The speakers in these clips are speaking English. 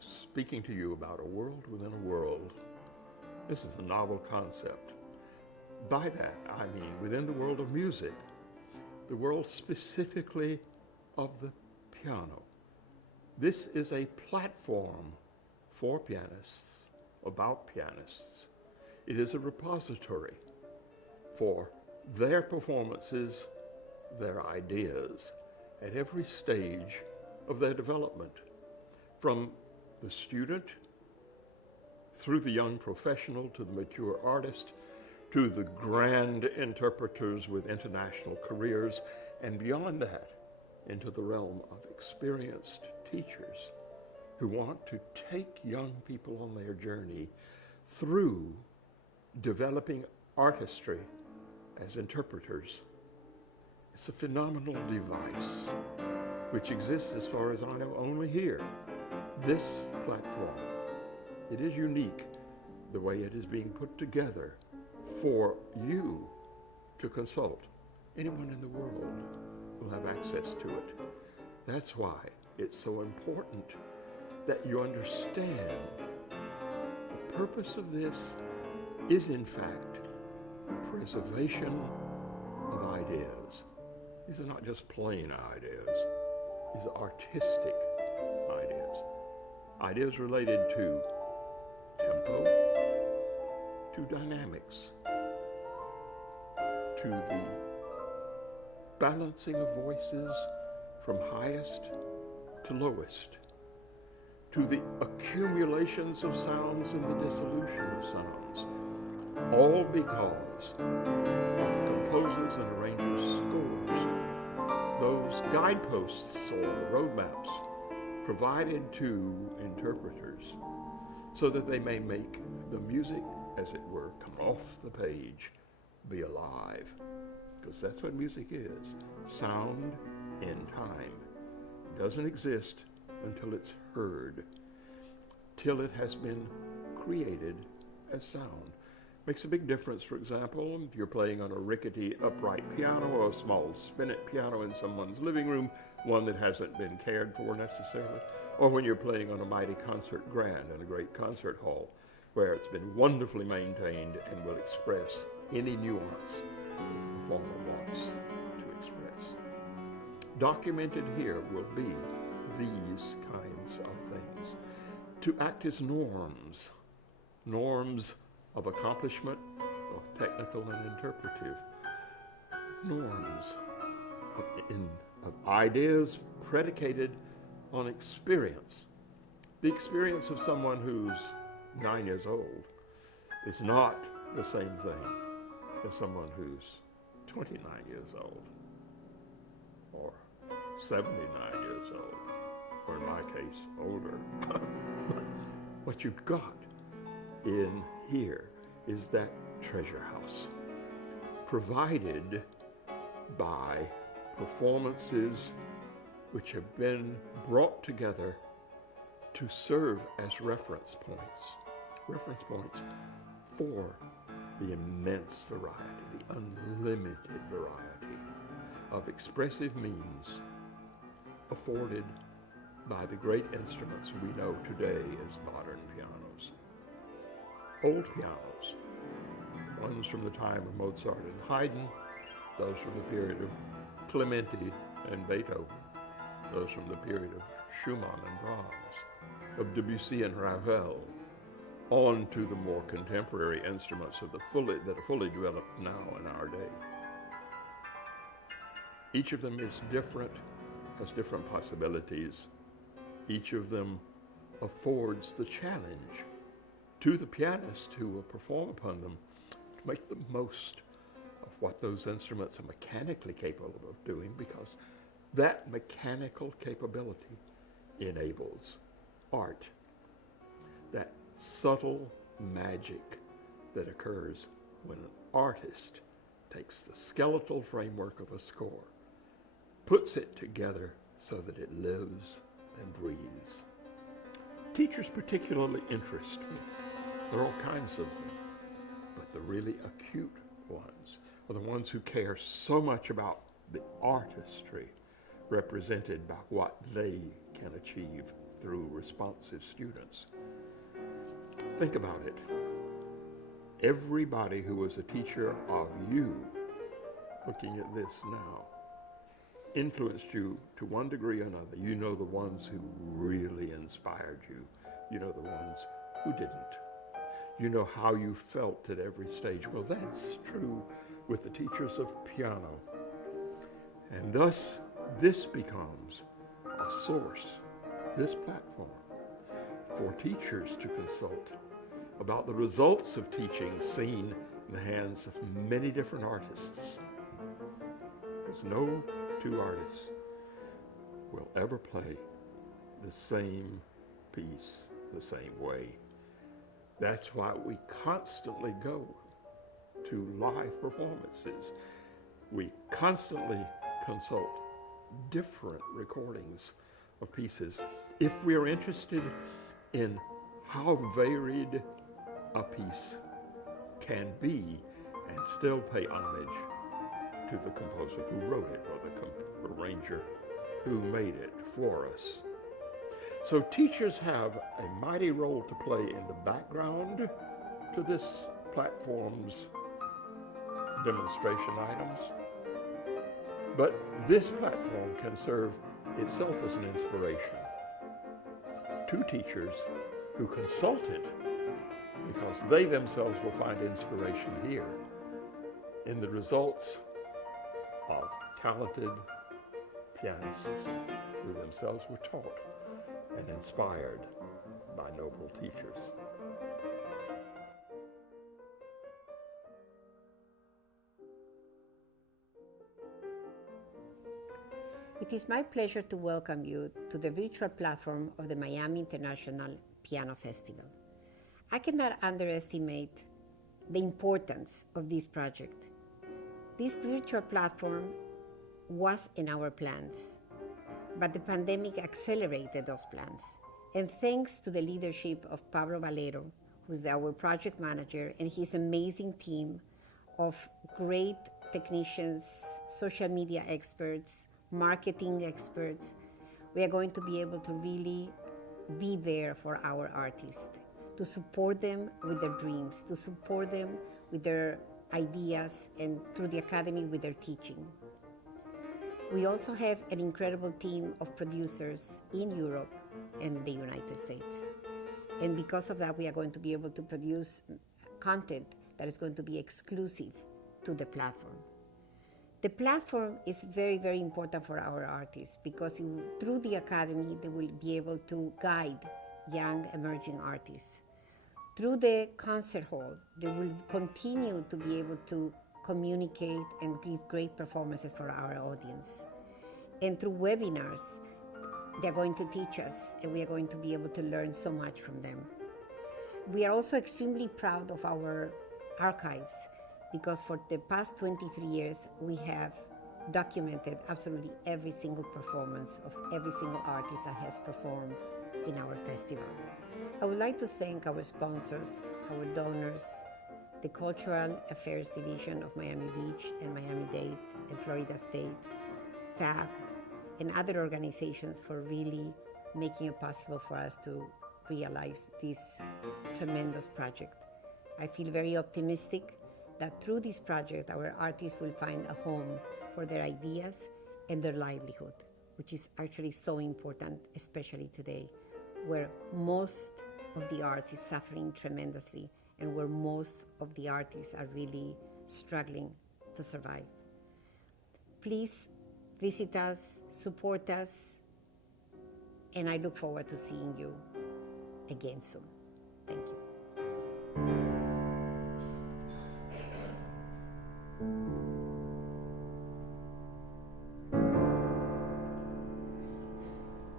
speaking to you about a world within a world. This is a novel concept. By that, I mean within the world of music, the world specifically of the piano. This is a platform for pianists, about pianists. It is a repository for their performances, their ideas, at every stage of their development, from the student through the young professional to the mature artist to the grand interpreters with international careers, and beyond that into the realm of experienced teachers who want to take young people on their journey through developing artistry as interpreters. It's a phenomenal device which exists, as far as I know, only here. This platform, it is unique the way it is being put together for you to consult. Anyone in the world will have access to it. That's why it's so important that you understand the purpose of this is, in fact, preservation of ideas. These are not just plain ideas. These are artistic ideas. Ideas related to tempo, to dynamics, to the balancing of voices from highest to lowest, to the accumulations of sounds and the dissolution of sounds, all because of composers and arrangers' scores, those guideposts or roadmaps provided to interpreters so that they may make the music, as it were, come off the page, be alive. Because that's what music is, sound in time. It doesn't exist until it's heard, till it has been created as sound. Makes a big difference, for example, if you're playing on a rickety upright piano or a small spinet piano in someone's living room, one that hasn't been cared for necessarily, or when you're playing on a mighty concert grand in a great concert hall where it's been wonderfully maintained and will express any nuance that the performer wants to express. Documented here will be these kinds of things, to act as norms of accomplishment, both technical and interpretive, norms of ideas predicated on experience. The experience of someone who's 9 years old is not the same thing as someone who's 29 years old, or 79 years old, or in my case, older. What you've got in here is that treasure house, provided by performances which have been brought together to serve as reference points for the immense variety, the unlimited variety of expressive means afforded by the great instruments we know today as modern pianos. Old pianos, ones from the time of Mozart and Haydn, those from the period of Clementi and Beethoven, those from the period of Schumann and Brahms, of Debussy and Ravel, on to the more contemporary instruments that are fully developed now in our day. Each of them is different, has different possibilities. Each of them affords the challenge to the pianist who will perform upon them to make the most of what those instruments are mechanically capable of doing, because that mechanical capability enables art, that subtle magic that occurs when an artist takes the skeletal framework of a score, puts it together so that it lives and breathes. Teachers particularly interest me. There are all kinds of them, but the really acute ones are the ones who care so much about the artistry represented by what they can achieve through responsive students. Think about it. Everybody who was a teacher of you, looking at this now, influenced you to one degree or another. You know the ones who really inspired you. You know the ones who didn't. You know how you felt at every stage. Well, that's true with the teachers of piano. And thus, this becomes a source, this platform, for teachers to consult about the results of teaching seen in the hands of many different artists. Because no two artists will ever play the same piece the same way. That's why we constantly go to live performances. We constantly consult different recordings of pieces if we are interested in how varied a piece can be and still pay homage to the composer who wrote it or the arranger who made it for us. So teachers have a mighty role to play in the background to this platform's demonstration items. But this platform can serve itself as an inspiration to teachers who consult it, because they themselves will find inspiration here in the results of talented pianists who themselves were taught and inspired by noble teachers. It is my pleasure to welcome you to the virtual platform of the Miami International Piano Festival. I cannot underestimate the importance of this project. This virtual platform was in our plans, but the pandemic accelerated those plans. And thanks to the leadership of Pablo Valero, who's our project manager, and his amazing team of great technicians, social media experts, marketing experts, we are going to be able to really be there for our artists, to support them with their dreams, to support them with their ideas, and through the academy with their teaching. We also have an incredible team of producers in Europe and the United States. And because of that, we are going to be able to produce content that is going to be exclusive to the platform. The platform is very, very important for our artists because through the academy, they will be able to guide young emerging artists. Through the concert hall, they will continue to be able to communicate and give great performances for our audience. And through webinars, they're going to teach us, and we are going to be able to learn so much from them. We are also extremely proud of our archives because for the past 23 years, we have documented absolutely every single performance of every single artist that has performed in our festival. I would like to thank our sponsors, our donors, the Cultural Affairs Division of Miami Beach and Miami-Dade and Florida State, FAB, and other organizations for really making it possible for us to realize this tremendous project. I feel very optimistic that through this project, our artists will find a home for their ideas and their livelihood, which is actually so important, especially today, where most of the arts is suffering tremendously and where most of the artists are really struggling to survive. Please visit us, support us, and I look forward to seeing you again soon. Thank you.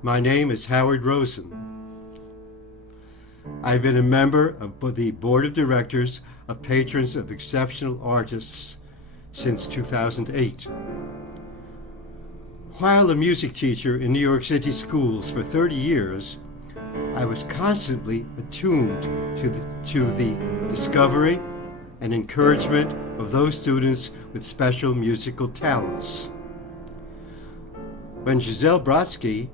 My name is Howard Rosen. I've been a member of the Board of Directors of Patrons of Exceptional Artists since 2008. While a music teacher in New York City schools for 30 years, I was constantly attuned to the discovery and encouragement of those students with special musical talents. When Giselle Brodsky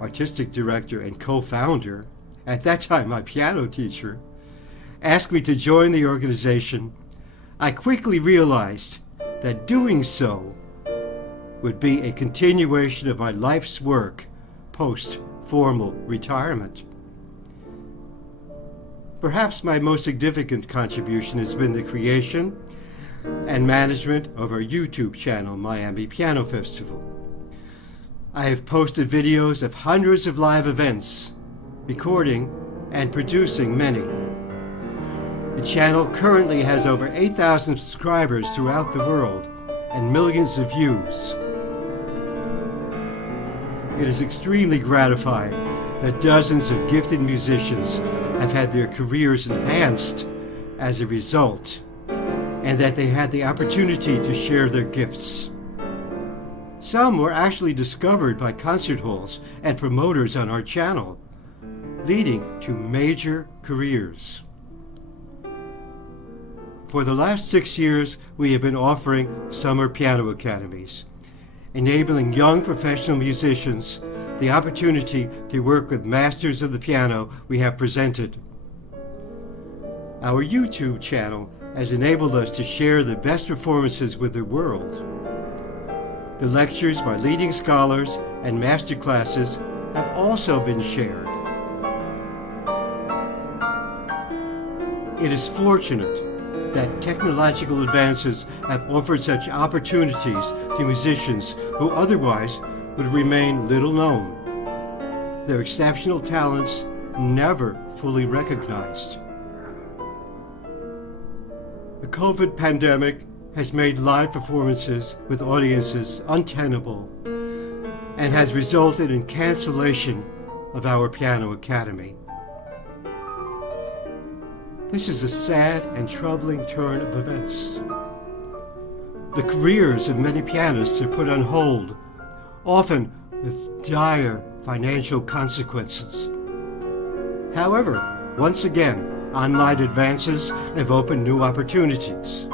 artistic director and co-founder, at that time my piano teacher, asked me to join the organization, I quickly realized that doing so would be a continuation of my life's work post-formal retirement. Perhaps my most significant contribution has been the creation and management of our YouTube channel, Miami Piano Festival. I have posted videos of hundreds of live events, recording and producing many. The channel currently has over 8,000 subscribers throughout the world and millions of views. It is extremely gratifying that dozens of gifted musicians have had their careers enhanced as a result, and that they had the opportunity to share their gifts. Some were actually discovered by concert halls and promoters on our channel, leading to major careers. For the last 6 years, we have been offering summer piano academies, enabling young professional musicians the opportunity to work with masters of the piano we have presented. Our YouTube channel has enabled us to share the best performances with the world. The lectures by leading scholars and master classes have also been shared. It is fortunate that technological advances have offered such opportunities to musicians who otherwise would remain little known, their exceptional talents never fully recognized. The COVID pandemic has made live performances with audiences untenable and has resulted in cancellation of our piano academy. This is a sad and troubling turn of events. The careers of many pianists are put on hold, often with dire financial consequences. However, once again, online advances have opened new opportunities.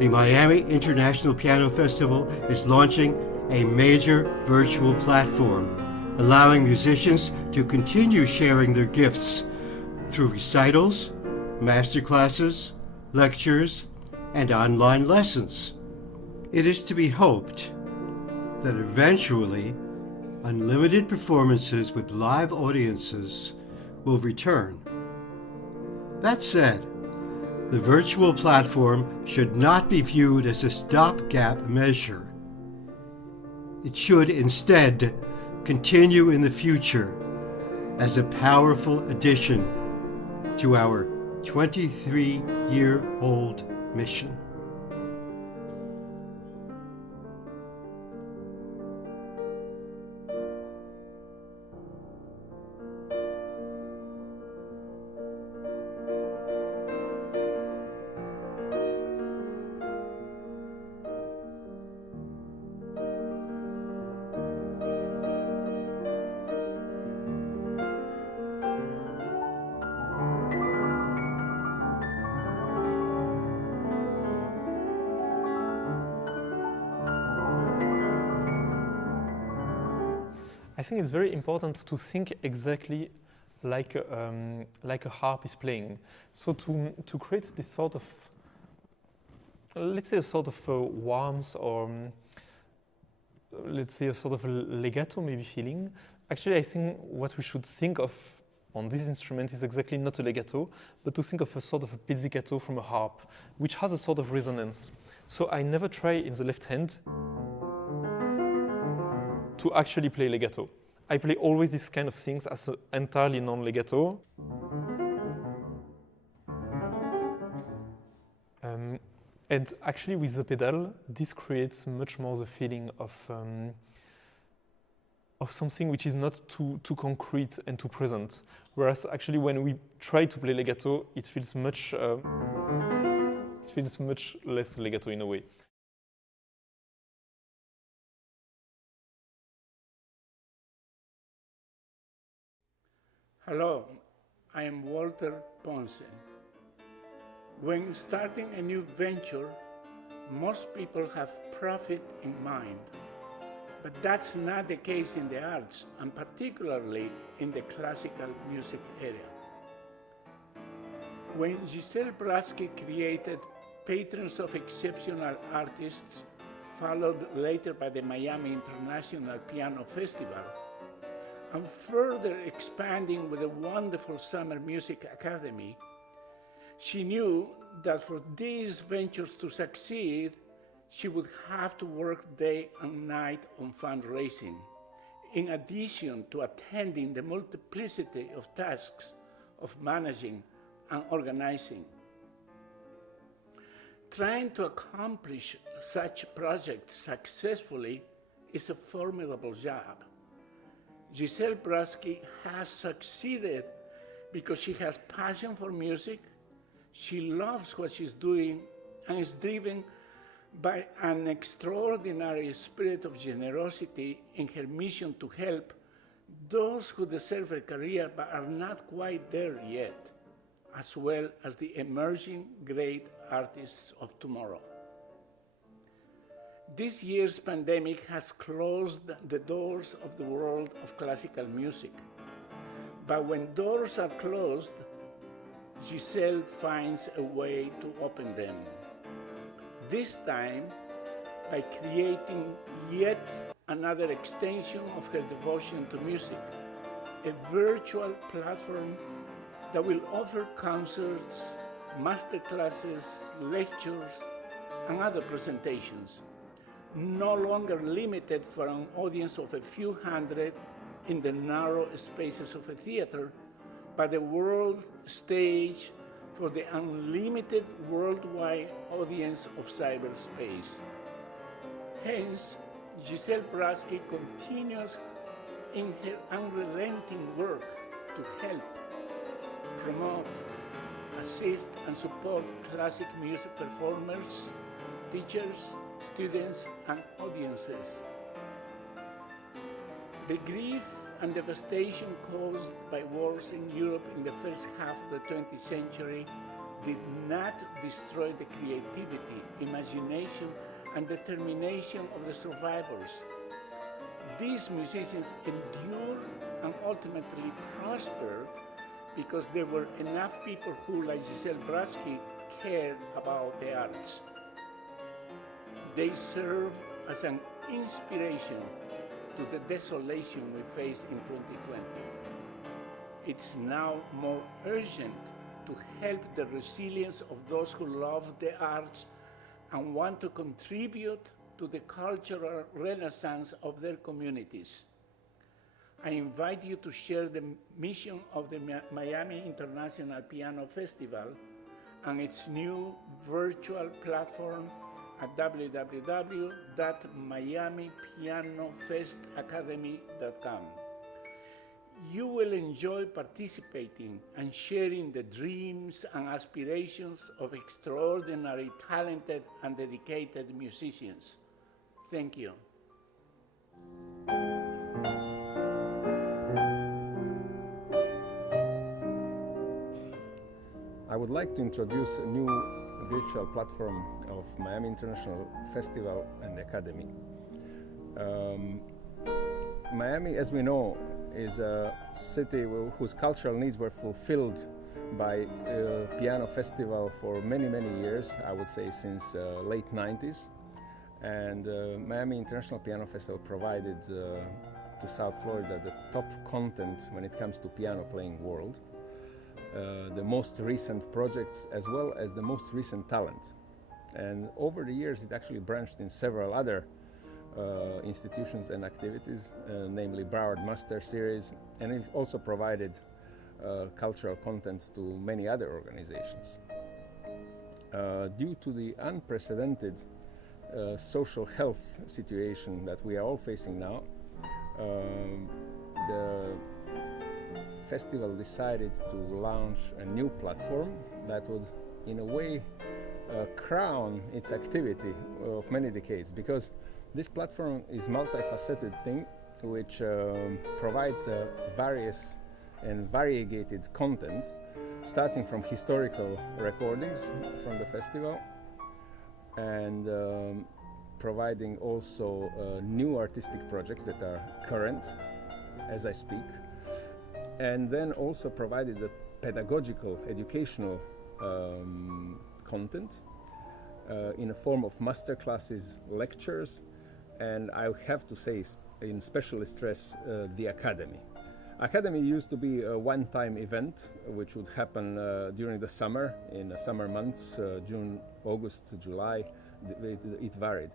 The Miami International Piano Festival is launching a major virtual platform, allowing musicians to continue sharing their gifts through recitals, masterclasses, lectures, and online lessons. It is to be hoped that eventually unlimited performances with live audiences will return. That said, the virtual platform should not be viewed as a stopgap measure. It should instead continue in the future as a powerful addition to our 23-year-old mission. I think it's very important to think exactly like a harp is playing. So to create this sort of, let's say a sort of warmth or let's say a sort of legato maybe feeling, actually I think what we should think of on this instrument is exactly not a legato, but to think of a sort of a pizzicato from a harp, which has a sort of resonance. So I never try in the left hand to actually play legato. I play always these kind of things as an entirely non-legato. And actually with the pedal, this creates much more the feeling of something which is not too concrete and too present. Whereas actually when we try to play legato, it feels much less legato in a way. Hello, I am Walter Ponce. When starting a new venture, most people have profit in mind. But that's not the case in the arts, and particularly in the classical music area. When Giselle Braschi created Patrons of Exceptional Artists, followed later by the Miami International Piano Festival, and further expanding with the wonderful Summer Music Academy, she knew that for these ventures to succeed, she would have to work day and night on fundraising, in addition to attending the multiplicity of tasks of managing and organizing. Trying to accomplish such projects successfully is a formidable job. Giselle Braschi has succeeded because she has passion for music, she loves what she's doing, and is driven by an extraordinary spirit of generosity in her mission to help those who deserve a career but are not quite there yet, as well as the emerging great artists of tomorrow. This year's pandemic has closed the doors of the world of classical music. But when doors are closed, Giselle finds a way to open them. This time, by creating yet another extension of her devotion to music, a virtual platform that will offer concerts, masterclasses, lectures, and other presentations, no longer limited for an audience of a few hundred in the narrow spaces of a theater, but a world stage for the unlimited worldwide audience of cyberspace. Hence, Giselle Braschi continues in her unrelenting work to help, promote, assist, and support classic music performers, teachers, students, and audiences. The grief and devastation caused by wars in Europe in the first half of the 20th century did not destroy the creativity, imagination, and determination of the survivors. These musicians endured and ultimately prospered because there were enough people who, like Giselle Braschi, cared about the arts. They serve as an inspiration to the desolation we face in 2020. It's now more urgent to help the resilience of those who love the arts and want to contribute to the cultural renaissance of their communities. I invite you to share the mission of the Miami International Piano Festival and its new virtual platform at www.miamipianofestacademy.com. You will enjoy participating and sharing the dreams and aspirations of extraordinary, talented, and dedicated musicians. Thank you. I would like to introduce a new virtual platform of Miami International Festival and Academy. Miami, as we know, is a city whose cultural needs were fulfilled by piano festival for many, many years, I would say since late 90s. And Miami International Piano Festival provided to South Florida the top content when it comes to piano playing world. The most recent projects as well as the most recent talent. And over the years it actually branched in several other institutions and activities, namely Broward Master Series, and it also provided cultural content to many other organizations. Due to the unprecedented social health situation that we are all facing now, the festival decided to launch a new platform that would, in a way, crown its activity of many decades, because this platform is multifaceted thing which provides various and variegated content, starting from historical recordings from the festival and providing also new artistic projects that are current as I speak, and then also provided the pedagogical, educational content in a form of master classes, lectures, and I have to say, in special stress, the Academy. Academy used to be a one-time event which would happen during the summer, in the summer months, June, August, July, it varied.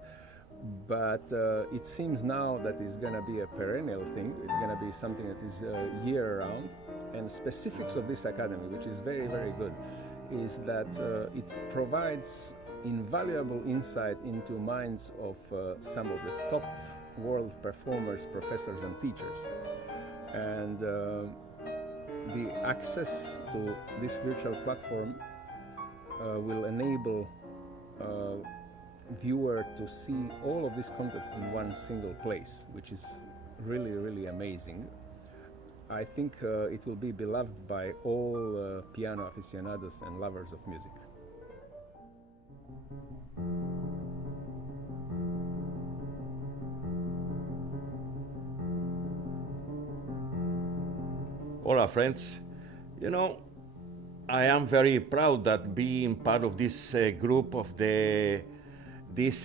But it seems now that it's going to be a perennial thing. It's going to be something that is year-round. And specifics of this academy, which is very, very good, is that it provides invaluable insight into minds of some of the top world performers, professors, and teachers. And the access to this virtual platform will enable viewer to see all of this content in one single place, which is really, really amazing. I think it will be beloved by all piano aficionados and lovers of music. Hola, friends. You know, I am very proud that being part of this group of this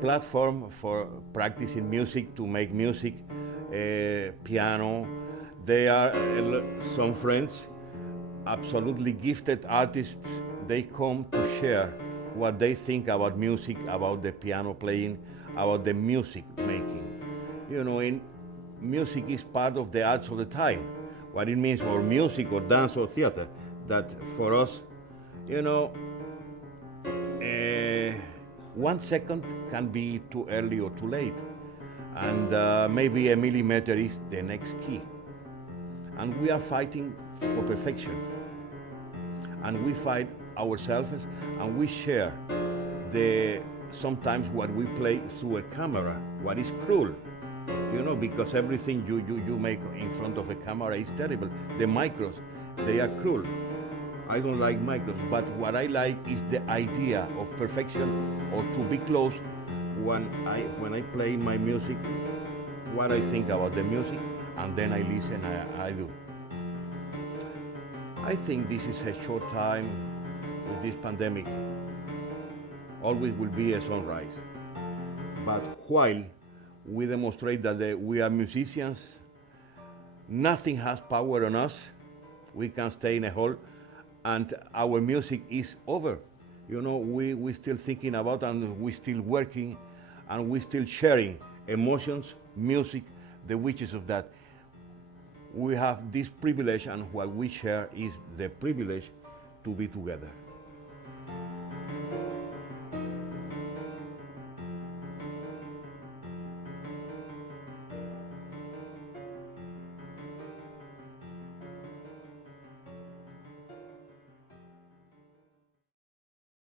platform for practicing music, to make music, piano. They are some friends, absolutely gifted artists. They come to share what they think about music, about the piano playing, about the music making. You know, music is part of the arts of the time. What it means for music or dance or theater, that for us, you know, 1 second can be too early or too late. And maybe a millimeter is the next key. And we are fighting for perfection. And we fight ourselves, and we share sometimes what we play through a camera, what is cruel. You know, because everything you make in front of a camera is terrible. The micros, they are cruel. I don't like micros, but what I like is the idea of perfection, or to be close when I play my music, what I think about the music, and then I listen, I do. I think this is a short time with this pandemic. Always will be a sunrise. But while we demonstrate that we are musicians, nothing has power on us. We can stay in a hole, and our music is over. You know, we still thinking about, and we still working, and we still sharing emotions, music, the wishes of that. We have this privilege, and what we share is the privilege to be together.